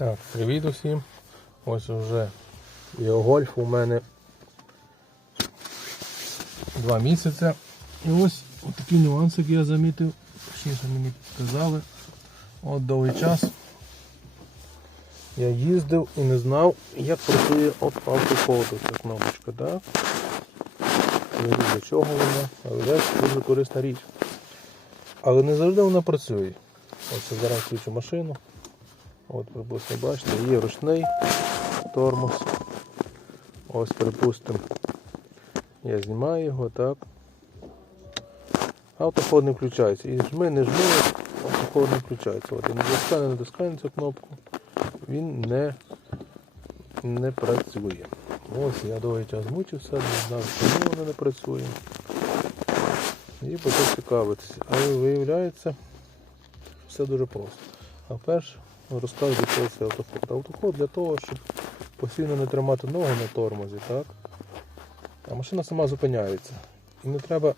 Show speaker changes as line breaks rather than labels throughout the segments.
Так, привіт усім. Ось вже гольф у мене два місяці. І ось такі нюанси, які я замітив. Точніше мені сказали. От довгий час я їздив і не знав, як працює от автофото ця кнопочка, так? Не для чого вона, але десь дуже корисна річ. Але не завжди вона працює. Ось зараз включу машину. От, припустимо, бачите, є ручний тормоз. Ось, припустимо, я знімаю його, так. Автоход не включається. І жми, не жми, автоход не включається. От, і натискаю, не натискаю цю кнопку, він не, не працює. Ось я довгий час мучився, не знав, чому воно не працює. І почав цікавитися. Але виявляється, все дуже просто. А перш розкажу, для чого автоход. Автоход для того, щоб постійно не тримати ногу на тормозі, так? А машина сама зупиняється. І не треба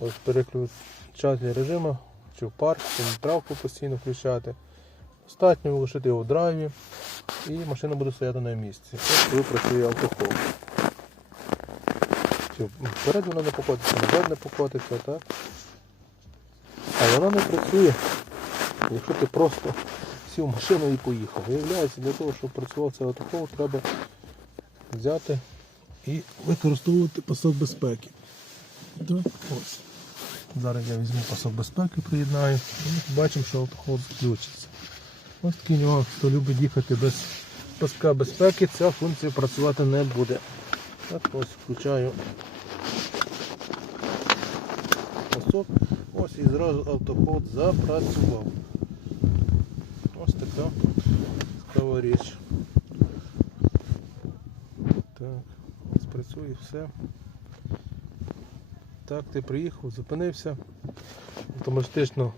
ось переключати режими, чи в парк, чи нейтралку постійно включати. Достатньо лишити його в драйві і машина буде стояти на місці. Ось коли працює автоход. Чи вперед вона не покотиться, назад не покотиться, так? А вона не працює, якщо ти просто сів машину і поїхав. Виявляється, для того, щоб працював цей автоход, треба взяти і використовувати пасок безпеки. Так, ось. Зараз я візьму пасок безпеки, приєднаю і бачимо, що автоход включиться. Ось такий нюанс, хто любить їхати без паска безпеки, ця функція працювати не буде. Так, ось включаю пасок. Ось і зразу автоход запрацював. Ось така цікава річ. Так, ось працює все. Так, ти приїхав, зупинився, автоматично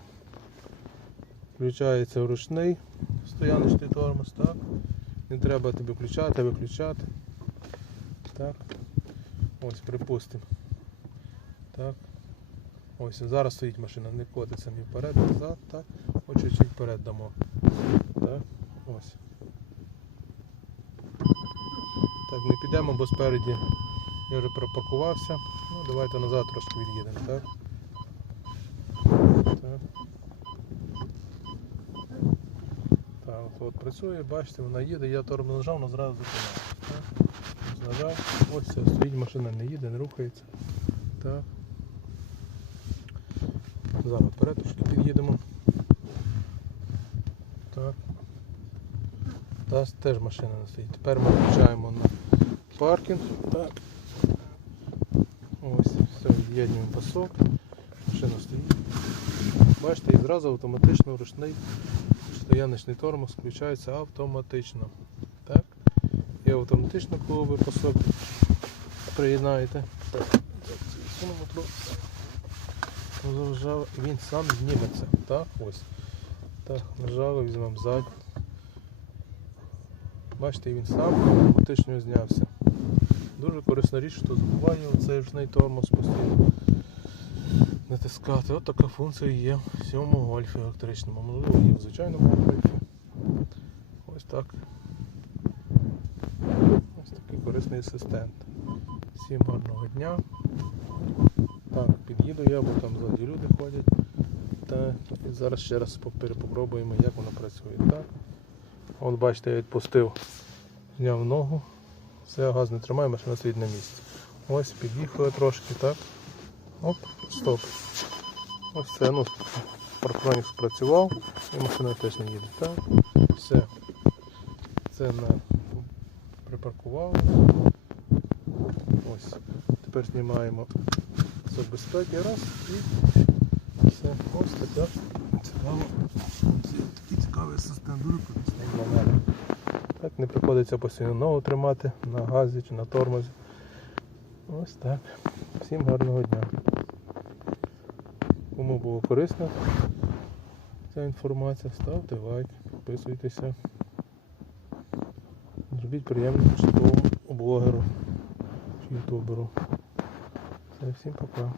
включається ручний стояночний тормоз, так. Не треба тобі включати, виключати. Так. Ось, припустимо. Так. Ось зараз стоїть машина, не котиться ні вперед, ні назад, так. Ось чуть-чуть вперед дамо. Так. Ось. Так, не підемо, бо спереді я вже припаркувався. Ну, давайте назад трошки від'їдемо, так? Так. От, працює, бачите, вона їде, я тормоз нажав, вона зразу? Ось Нажав, ось стоїть машина, не їде, не рухається. Так. Зараз вперед трошки під'їдемо. Так. Та теж машина не стоїть. Тепер ми включаємо на паркінг. Так. Ось, все, від'єднуємо пасок. Машина стоїть. Бачите, і зразу автоматично ручний стояночний тормоз включається автоматично. Так? І автоматично, коли ви пасок приєднаєте. Так, так, Зажав, він сам зніметься. Так, ось. Так, нажали, візьмемо зад. Бачите, він сам автоматично знявся. Дуже корисна річ, що забуває цей ручний тормоз постійно натискати. От така функція є в цьому гольфі електричному, можливо, є в звичайному гольфі. Ось так. Ось такий корисний асистент. Всім гарного дня. Так, під'їду я, бо там ззаді люди ходять. Та, і зараз ще раз перепробуємо, як воно працює. Так? От бачите, я відпустив, зняв ногу. Все, газ не тримає, машина стоїть на місці. Ось, під'їхали трошки, так. Оп, стоп. Ось все, ну, парктронік спрацював і машина теж не їде. Так, все. Це на припаркував. Ось. Тепер знімаємо з безпеки раз і все. Ось така цікава. Асистент, дуже корисний. Так не приходиться постійно ногу тримати на газі чи на тормозі. Ось так. Всім гарного дня. Кому було корисно ця інформація, ставте лайк, підписуйтеся. Зробіть приємно почтовому блогеру чи ютуберу. Все, всім пока.